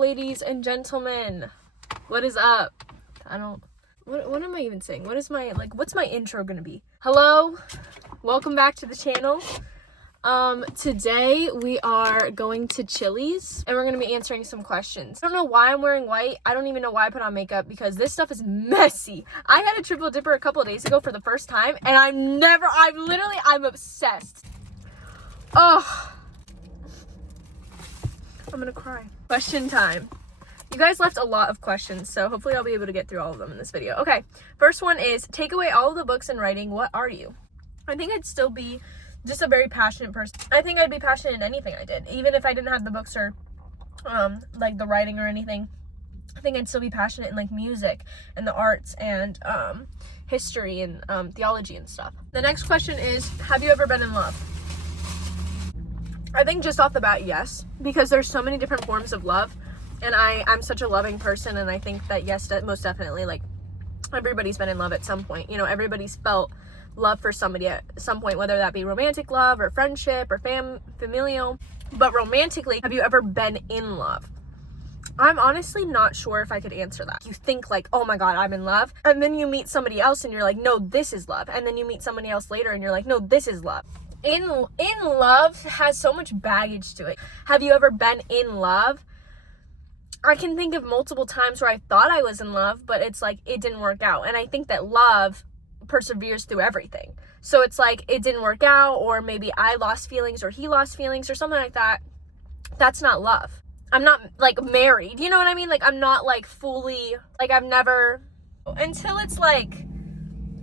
ladies and gentlemen? What is up? What am I even saying? What's my intro gonna be? Hello, welcome back to the channel. Today we are going to Chili's and we're gonna be answering some questions. I don't know why I'm wearing white. I don't even know why I put on makeup because this stuff is messy. I had a triple dipper a couple of days ago for the first time and I'm obsessed. Oh, I'm gonna cry. Question time. You guys left a lot of questions, so hopefully I'll be able to get through all of them in this video. Okay, first one is, take away all of the books and writing, what are you? I think I'd still be just a very passionate person. I think I'd be passionate in anything I did, even if I didn't have the books or like the writing or anything. I think I'd still be passionate in like music and the arts and history and theology and stuff. The next question is, have you ever been in love? I think just off the bat, yes, because there's so many different forms of love. And I'm such a loving person, and I think that yes, most definitely, like, everybody's been in love at some point. You know, everybody's felt love for somebody at some point, whether that be romantic love or friendship or familial. But romantically, have you ever been in love? I'm honestly not sure if I could answer that. You think like, oh my God, I'm in love. And then you meet somebody else and you're like, no, this is love. And then you meet somebody else later and you're like, no, this is love. In love has so much baggage to it. Have you ever been in love? I can think of multiple times where I thought I was in love, but it's like it didn't work out. And I think that love perseveres through everything. So it's like it didn't work out, or maybe I lost feelings or he lost feelings or something like that. That's not love. I'm not like married, you know what I mean? Like I'm not like fully, like I've never, until it's like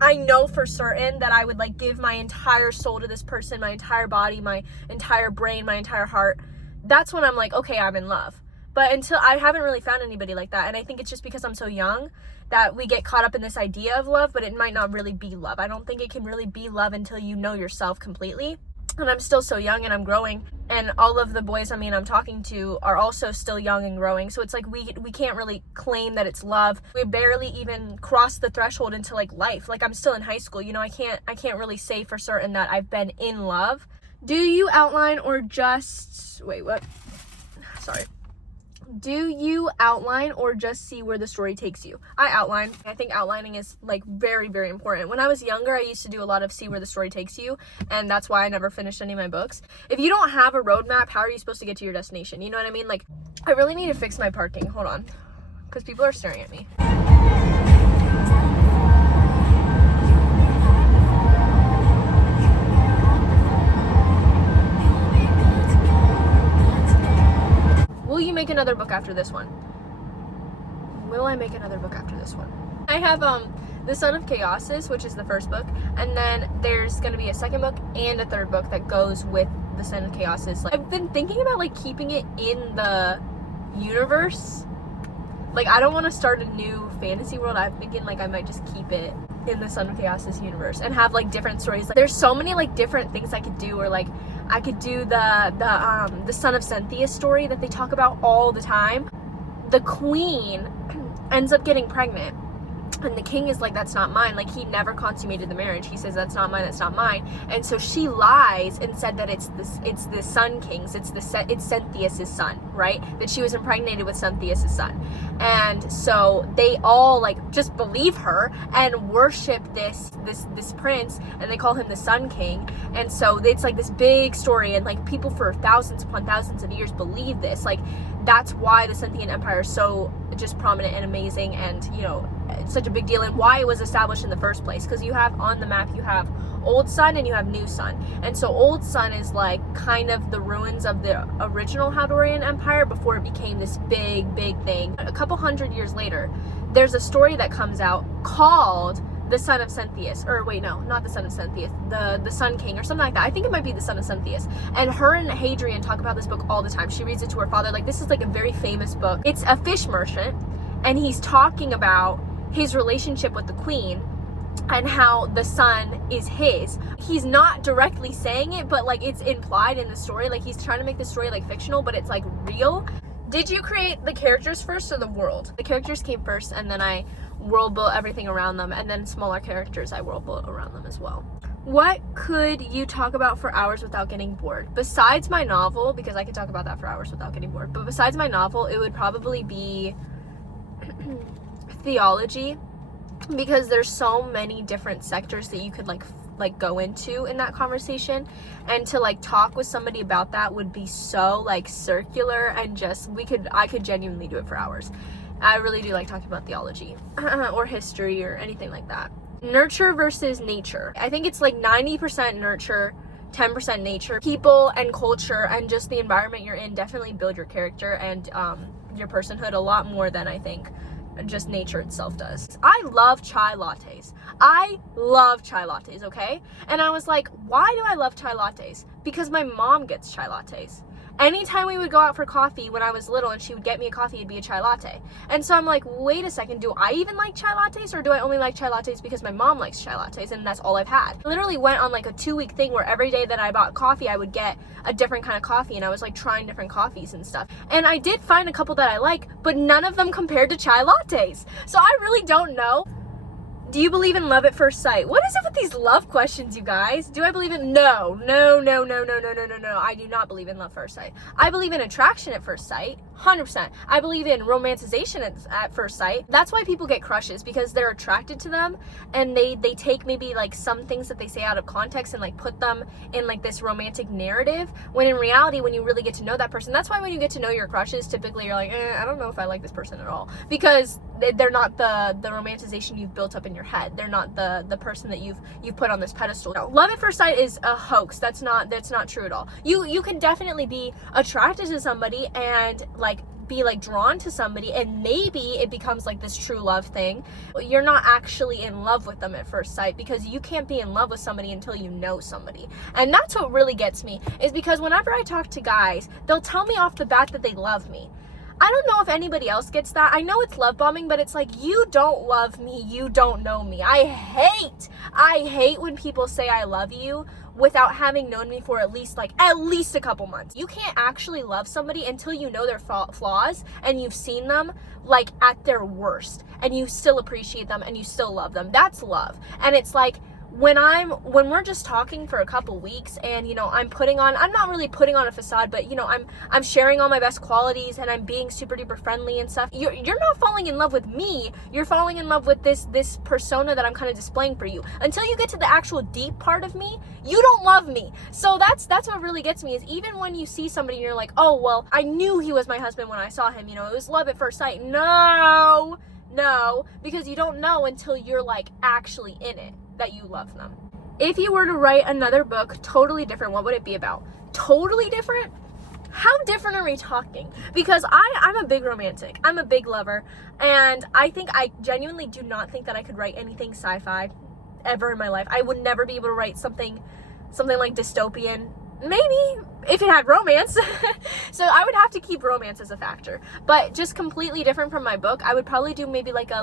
I know for certain that I would like give my entire soul to this person, my entire body, my entire brain, my entire heart. That's when I'm like, okay, I'm in love. But until I haven't really found anybody like that. And I think it's just because I'm so young that we get caught up in this idea of love, but it might not really be love. I don't think it can really be love until you know yourself completely. And I'm still so young and I'm growing. And all of the boys, I'm talking to are also still young and growing. So it's like we can't really claim that it's love. We barely even cross the threshold into like life. Like I'm still in high school. You know, I can't really say for certain that I've been in love. Do you outline or just, wait, what? Sorry. Do you outline or just see where the story takes you? I outline. I think outlining is like very, very important. When I was younger, I used to do a lot of see where the story takes you, and that's why I never finished any of my books. If you don't have a roadmap, how are you supposed to get to your destination? You know what I mean? Like, I really need to fix my parking. Hold on, because people are staring at me. Will you make another book after this one? Will I make another book after this one? I have The Son of Chaoses, which is the first book, and then there's gonna be a second book and a third book that goes with The Son of Chaoses. Like, I've been thinking about like keeping it in the universe. Like I don't want to start a new fantasy world. I'm thinking like I might just keep it in the Son of Chaoses universe and have like different stories. Like, there's so many like different things I could do, or like I could do the Son of Cynthia story that they talk about all the time. The queen ends up getting pregnant and the king is like, that's not mine. Like he never consummated the marriage. He says, that's not mine, that's not mine. And so she lies and said that it's the Sun King's, it's Cynthia's son, right? That she was impregnated with Cynthia's son. And so they all like just believe her and worship this prince, and they call him the Sun King. And so it's like this big story, and like people for thousands upon thousands of years believe this. Like that's why the Scythian Empire is so just prominent and amazing, and you know, such a big deal, and why it was established in the first place. Because you have on the map, you have Old Sun and you have New Sun. And so Old Sun is like kind of the ruins of the original Haldorian Empire before it became this big thing. A couple hundred years later, there's a story that comes out called the Son of Cynthius, or wait, no, not the Son of Cynthius, the Sun King or something like that. I think it might be the Son of Cynthius. And her and Hadrian talk about this book all the time. She reads it to her father. Like, this is like a very famous book. It's a fish merchant, and he's talking about his relationship with the queen and how the sun is his. He's not directly saying it, but like it's implied in the story. Like he's trying to make the story like fictional, but it's like real. Did you create the characters first or the world? The characters came first, and then I world built everything around them, and then smaller characters I world built around them as well. What could you talk about for hours without getting bored? Besides my novel, because I could talk about that for hours without getting bored, but besides my novel, it would probably be theology, because there's so many different sectors that you could like go into in that conversation, and to like talk with somebody about that would be so like circular, and just I could genuinely do it for hours. I really do like talking about theology or history or anything like that. Nurture versus nature. I think it's like 90% nurture, 10% nature. People and culture and just the environment you're in definitely build your character and your personhood a lot more than I think just nature itself does. I love chai lattes. I love chai lattes, okay? And I was like, why do I love chai lattes? Because my mom gets chai lattes. Anytime we would go out for coffee when I was little and she would get me a coffee, it'd be a chai latte. And so I'm like, wait a second, do I even like chai lattes, or do I only like chai lattes because my mom likes chai lattes and that's all I've had? I literally went on like a 2-week thing where every day that I bought coffee, I would get a different kind of coffee, and I was like trying different coffees and stuff. And I did find a couple that I like, but none of them compared to chai lattes. So I really don't know. Do you believe in love at first sight? What is it with these love questions, you guys? Do I believe in? No. I do not believe in love at first sight. I believe in attraction at first sight, 100%. I believe in romanticization at first sight. That's why people get crushes, because they're attracted to them, and they take maybe like some things that they say out of context and like put them in like this romantic narrative, when in reality, when you really get to know that person, that's why when you get to know your crushes, typically you're like, I don't know if I like this person at all, because they're not the romanticization you've built up in your head. They're not the person that you've put on this pedestal. No, love at first sight is a hoax. That's not true at all. You can definitely be attracted to somebody and like be like drawn to somebody, and maybe it becomes like this true love thing. You're not actually in love with them at first sight, because you can't be in love with somebody until you know somebody. And that's what really gets me, is because whenever I talk to guys, they'll tell me off the bat that they love me. I don't know if anybody else gets that. I know it's love bombing, but it's like, you don't love me, you don't know me. I hate when people say I love you without having known me for at least a couple months. You can't actually love somebody until you know their flaws and you've seen them like at their worst, and you still appreciate them and you still love them. That's love. And it's like, when we're just talking for a couple weeks, and I'm not really putting on a facade, but I'm sharing all my best qualities, and I'm being super duper friendly and stuff. You're not falling in love with me. You're falling in love with this persona that I'm kind of displaying for you. Until you get to the actual deep part of me, you don't love me. So that's what really gets me, is even when you see somebody and you're like, oh well, I knew he was my husband when I saw him, it was love at first sight. No, because you don't know until you're like actually in it that you love them. If you were to write another book totally different, what would it be about? Totally different? How different are we talking? Because I'm a big romantic. I'm a big lover. And I genuinely do not think that I could write anything sci-fi ever in my life. I would never be able to write something like dystopian. Maybe if it had romance. So I would have to keep romance as a factor. But just completely different from my book, I would probably do maybe like a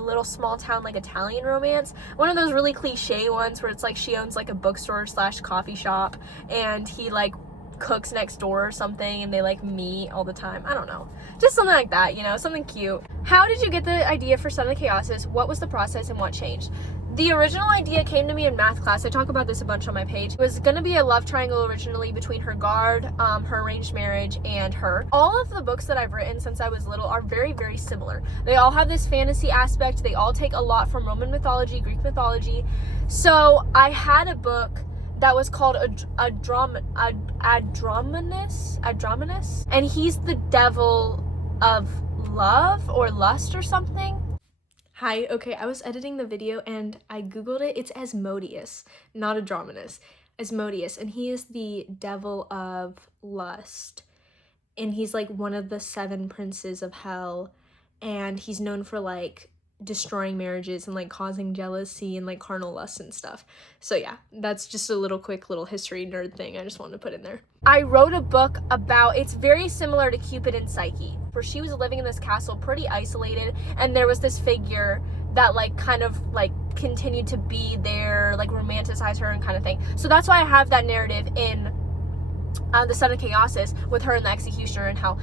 little small town like Italian romance. One of those really cliche ones where it's like she owns like a bookstore / coffee shop, and he like cooks next door or something, and they like meet all the time. I don't know. Just something like that, something cute. How did you get the idea for Son of the Chaoses? What was the process and what changed? The original idea came to me in math class. I talk about this a bunch on my page. It was going to be a love triangle originally between her guard, her arranged marriage, and her. All of the books that I've written since I was little are very, very similar. They all have this fantasy aspect. They all take a lot from Roman mythology, Greek mythology. So I had a book that was called Andromenus, and he's the devil of love or lust or something. Hi, okay, I was editing the video and I googled it. It's Asmodeus, not Andromenus. Asmodeus, and he is the devil of lust. And he's like one of the 7 princes of hell, and he's known for like destroying marriages and like causing jealousy and like carnal lust and stuff. So yeah, that's just a quick history nerd thing I just wanted to put in there. I wrote a book about, it's very similar to Cupid and Psyche, where she was living in this castle pretty isolated, and there was this figure that like kind of like continued to be there, like romanticize her and kind of thing. So that's why I have that narrative in the Son of Chaoses with her and the executioner, and how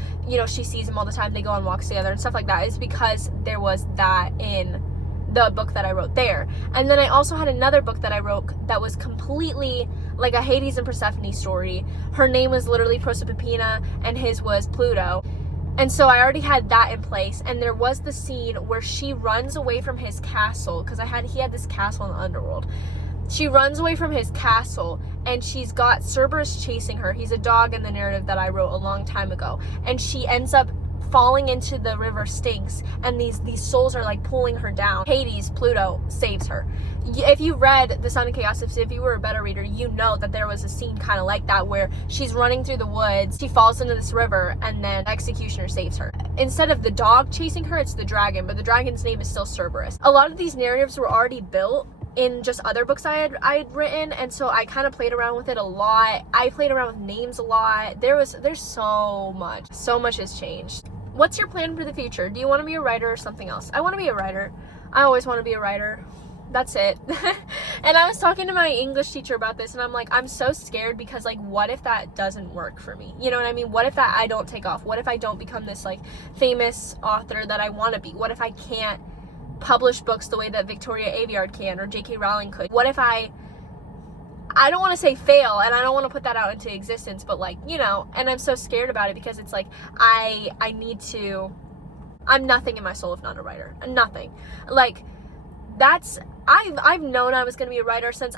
she sees him all the time, they go on walks together and stuff like that, is because there was that in the book that I wrote there. And then I also had another book that I wrote that was completely like a Hades and Persephone story. Her name was literally Proserpina and his was Pluto. And so I already had that in place, and there was the scene where she runs away from his castle, because he had this castle in the underworld. She runs away from his castle, and she's got Cerberus chasing her. He's a dog in the narrative that I wrote a long time ago. And she ends up falling into the river Styx, and these souls are like pulling her down. Hades, Pluto, saves her. If you read The Sound of Chaos, if you were a better reader, you know that there was a scene kind of like that where she's running through the woods, she falls into this river, and then the executioner saves her. Instead of the dog chasing her, it's the dragon, but the dragon's name is still Cerberus. A lot of these narratives were already built in just other books I had written, and so I kind of played around with it a lot. I played around with names a lot. There's so much has changed. What's your plan for the future? Do you want to be a writer or something else? I want to be a writer. I always want to be a writer. That's it. And I was talking to my English teacher about this, and I'm like, I'm so scared because, like, what if that doesn't work for me? You know what I mean? What if that I don't take off? What if I don't become this, like, famous author that I want to be? What if I can't publish books the way that Victoria Aveyard can or J.K. Rowling could? What if I don't want to say fail, and I don't want to put that out into existence, but, like, you know, and I'm so scared about it because it's like I'm nothing in my soul if not a writer. Nothing. Like, I've known I was going to be a writer since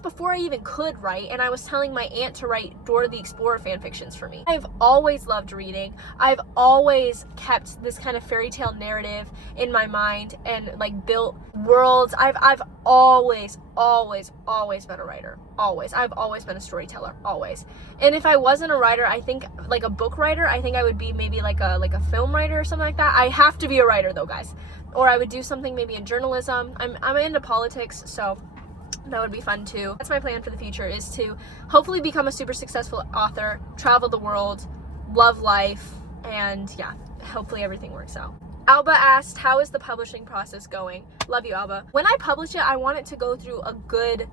before I even could write, and I was telling my aunt to write Dora the Explorer fan fictions for me. I've always loved reading. I've always kept this kind of fairy tale narrative in my mind and, like, built worlds. I've always been a writer. Always. I've always been a storyteller. Always. And if I wasn't a writer, I think, like, a book writer, I think I would be maybe like a film writer or something like that. I have to be a writer though, guys. Or I would do something maybe in journalism. I'm into politics, so that would be fun too. That's my plan for the future, is to hopefully become a super successful author, travel the world, love life, and yeah, hopefully everything works out. Alba asked, how is the publishing process going? Love you, Alba. When I publish it, I want it to go through a good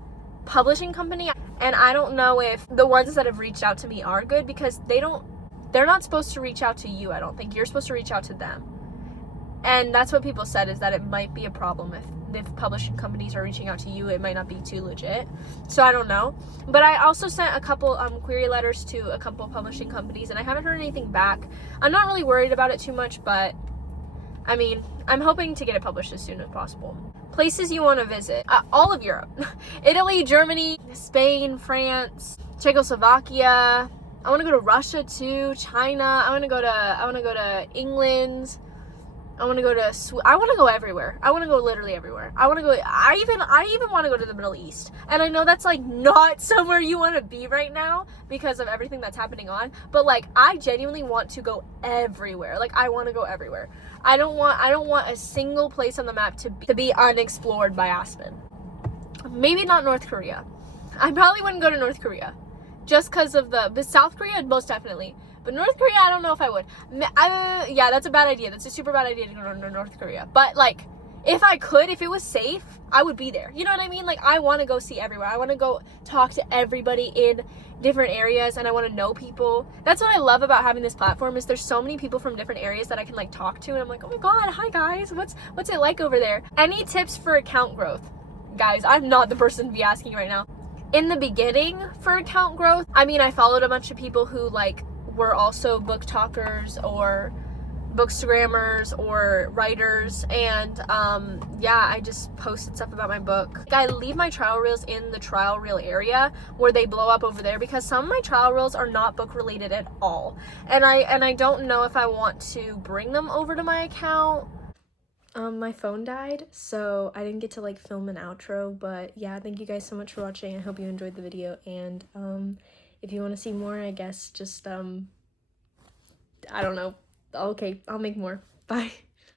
publishing company, and I don't know if the ones that have reached out to me are good, because they're not supposed to reach out to you. I don't think you're supposed to reach out to them. And that's what people said, is that it might be a problem if publishing companies are reaching out to you. It might not be too legit. So I don't know. But I also sent a couple query letters to a couple publishing companies, and I haven't heard anything back. I'm not really worried about it too much, but I mean, I'm hoping to get it published as soon as possible. Places you want to visit. All of Europe. Italy, Germany, Spain, France, Czechoslovakia. I want to go to Russia too, China. I want to go to England. I want to go to I want to go everywhere. I want to go literally everywhere. I even want to go to the Middle East. And I know that's, like, not somewhere you want to be right now because of everything that's happening on, but, like, I genuinely want to go everywhere. Like, I want to go everywhere. I don't want a single place on the map to be unexplored by Aspen. Maybe not North Korea. I probably wouldn't go to North Korea just because of the South Korea, most definitely. But North Korea, I don't know if I would. Yeah, that's a bad idea. That's a super bad idea to go to North Korea. But, like, if I could, if it was safe, I would be there. You know what I mean? Like, I want to go see everywhere. I want to go talk to everybody in different areas, and I want to know people. That's what I love about having this platform, is there's so many people from different areas that I can, like, talk to, and I'm like, oh my god, hi guys, what's it like over there? Any tips for account growth? Guys, I'm not the person to be asking right now. In the beginning for account growth, I mean, I followed a bunch of people who, like, were also book talkers or bookstagrammers or writers, and yeah, I just posted stuff about my book. I leave my trial reels in the trial reel area where they blow up over there, because some of my trial reels are not book related at all, and I don't know if I want to bring them over to my account. My phone died, so I didn't get to, like, film an outro, but yeah, thank you guys so much for watching. I hope you enjoyed the video, and if you want to see more, I guess just I don't know. Okay, I'll make more. Bye.